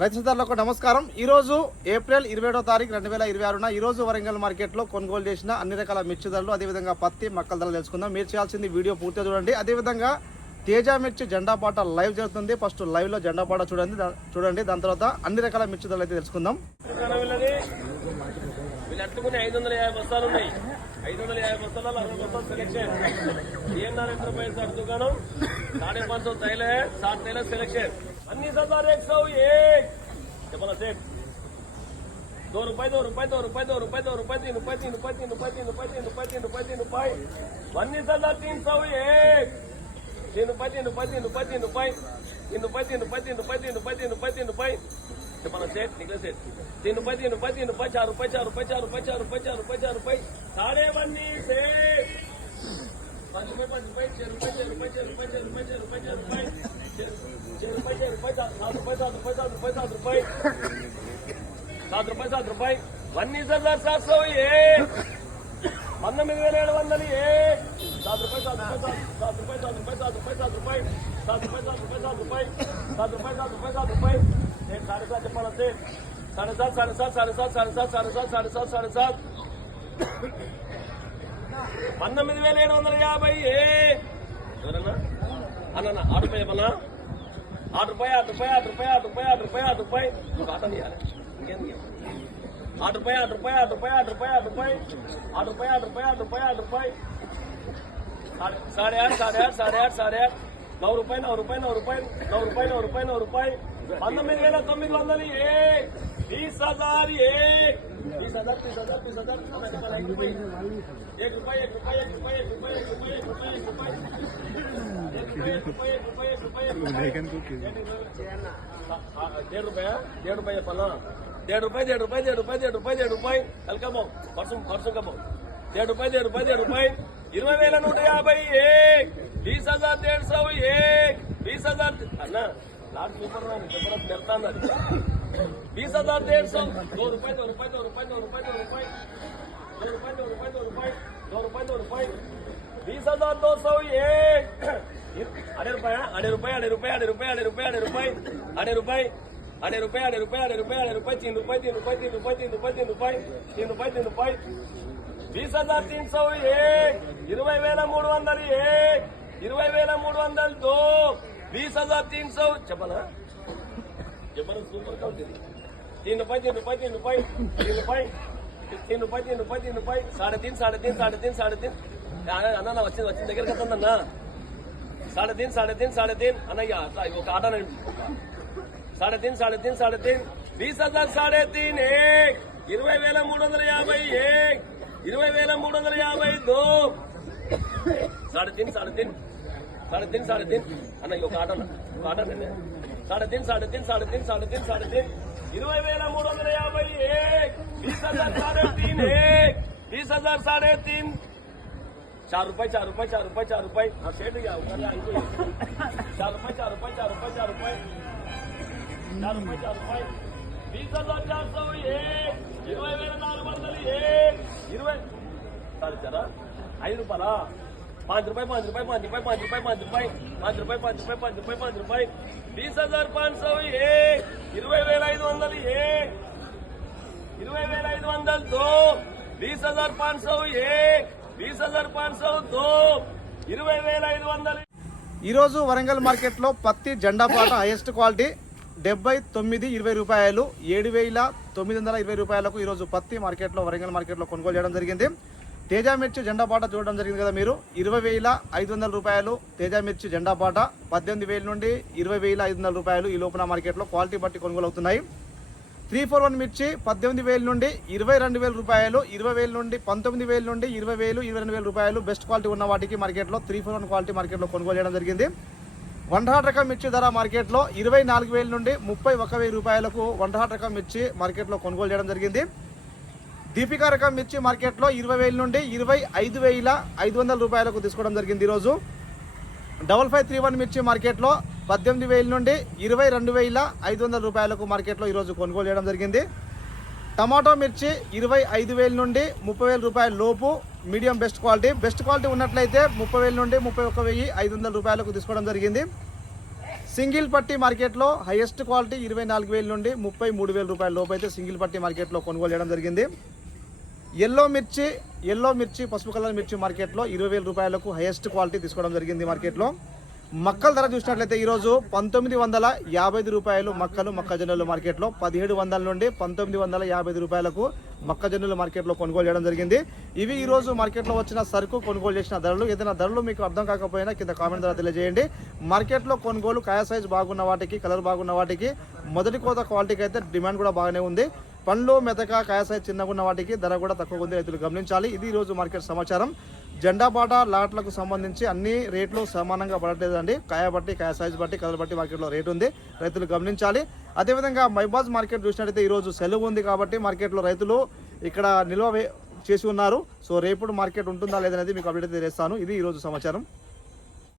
రైతు సోదరులకు నమస్కారం. ఈరోజు ఏప్రిల్ 27వ తారీఖు 2026 ఈరోజు వరంగల్ మార్కెట్లో కొనుగోలు చేసిన అన్ని రకాల మిర్చి ధరలు, అదేవిధంగా పత్తి మక్కల ధరలు తెలుసుకుందాం. మీరు చేయాల్సింది వీడియో పూర్తిగా చూడండి. అదేవిధంగా తేజ మిర్చి జెండా పాట లైవ్ జరుగుతుంది. ఫస్ట్ లైవ్లో జెండా పాట చూడండి. దాని తర్వాత అన్ని రకాల మిర్చి ధరలు అయితే తెలుసుకుందాం. 550 బస్తాలు ఉన్నాయి. 550 బస్తాలు 60 బస్తాలు సెలెక్షన్. DNR ఎంటरप्राइज दुकानों 550 थैले 60 थैले सिलेक्शन 19,101 चपला सेट ₹2 ₹2 ₹2 ₹2 ₹2 ₹2 ₹2 ₹3 ₹3 ₹3 ₹3 ₹3 ₹3 ₹3 ₹3 19,301 ₹3 चपला सेट निकले सेट ₹3 ₹4 ₹4 ₹4 ₹4 ₹4 ₹4 ₹4 ₹4 साढ़े बन्नी से ₹5 ₹5 ₹6 ₹6 ₹6 ₹7 19,701 19,750 ఎవరన్నా అన్న ₹6 చెప్పన్నా ₹6 ₹6 ఆటం ఇవ్వాలి ఇంకేం ₹6 ₹8 ₹9 అన్న లాస్ట్ సూపర్ పెడతా అన్నది 20,150 ₹2 20,300 చెప్పనా చెప్పను సూపర్ కౌంట్ ₹3 అన్న వచ్చింది దగ్గరికి వస్తుందన్నా ₹3 అన్నయ్య ఒక ఆట ₹3 20,350 20,352 3 అన్నయ్య ఒక ఆట ₹3 20,351 20,000 ₹4 ₹4 ఆ షేట్ ₹4 ₹5 ₹5 20,501 20,500 20,502 ఈరోజు వరంగల్ మార్కెట్లో పత్తి జెండా పాట హైయెస్ట్ క్వాలిటీ ₹79.20 ₹7,920 ఈరోజు పత్తి మార్కెట్లో వరంగల్ మార్కెట్లో కొనుగోలు చేయడం జరిగింది. తేజ మిర్చి జెండా పాట చూడడం జరిగింది కదా మీరు. ₹20,500 తేజ మిర్చి జెండా పాట 18,000 నుండి ₹20,500 ఈ లోపల మార్కెట్లో క్వాలిటీ బట్టి కొనుగోలు అవుతున్నాయి. 341 మిర్చి 18,000 నుండి ₹22,000, 20,000 నుండి 19,000 నుండి ₹20,000, ₹22,000 బెస్ట్ క్వాలిటీ ఉన్న వాటికి మార్కెట్లో 341 క్వాలిటీ మార్కెట్లో కొనుగోలు చేయడం జరిగింది. వండహాట్ రకం మిర్చి ధర మార్కెట్లో 24,000 నుండి ₹31,000 వండహాట్ రకం మిర్చి మార్కెట్లో కొనుగోలు చేయడం జరిగింది. దీపికా రకం మిర్చి మార్కెట్లో 20,000 నుండి ₹25,500 తీసుకోవడం జరిగింది. ఈరోజు 5531 మిర్చి మార్కెట్లో 18,000 నుండి ₹22,500 మార్కెట్లో ఈరోజు కొనుగోలు చేయడం జరిగింది. టమాటో మిర్చి 25,000 నుండి 30,000 లోపు మీడియం బెస్ట్ క్వాలిటీ ఉన్నట్లయితే 30,000 నుండి 31,500 తీసుకోవడం జరిగింది. సింగిల్ పట్టి మార్కెట్లో హైయెస్ట్ క్వాలిటీ 24,000 నుండి 33,000 రూపాయల లోపు అయితే సింగిల్ పట్టి మార్కెట్లో కొనుగోలు చేయడం జరిగింది. ఎల్లో మిర్చి పసుపు కలర్ మిర్చి మార్కెట్లో 20,000 రూపాయలకు హైయెస్ట్ క్వాలిటీ తీసుకోవడం జరిగింది. మార్కెట్లో మక్కల ధర చూసినట్లయితే ఈరోజు 1955 రూపాయలు మొక్కజొన్నలు మార్కెట్లో 1700 నుండి 1955 రూపాయలకు మొక్కజొన్నలు మార్కెట్లో కొనుగోలు చేయడం జరిగింది. ఇవి ఈరోజు మార్కెట్లో వచ్చిన సరుకు కొనుగోలు చేసిన ధరలు. ఏదైనా ధరలు మీకు అర్థం కాకపోయినా కింద కామెంట్ ద్వారా తెలియజేయండి. మార్కెట్లో కొనుగోలు కాయ సైజ్ బాగున్న వాటికి, కలర్ బాగున్న వాటికి, మొదటి కోత క్వాలిటీకి అయితే డిమాండ్ కూడా బాగానే ఉంది. పండ్లు మెతక కాయ సైజ్ చిన్నగా ఉన్న వాటికి ధర కూడా తక్కువ ఉంది, రైతులు గమనించాలి. ఇది ఈరోజు మార్కెట్ సమాచారం. జెండా పాట లాట్లకు సంబంధించి అన్ని రేట్లు సమానంగా పడట్లేదండి. కాయ బట్టి, కాయ సైజ్ బట్టి, కలర్ బట్టి మార్కెట్లో రేటు ఉంది, రైతులు గమనించాలి. అదేవిధంగా మైబాజ్ మార్కెట్ చూసినట్టయితే ఈరోజు సెలవు ఉంది కాబట్టి మార్కెట్లో రైతులు ఇక్కడ నిల్వ చేసి ఉన్నారు. సో రేపు మార్కెట్ ఉంటుందా లేదనేది మీకు అప్డేట్ తెలియజేస్తాను. ఇది ఈరోజు సమాచారం.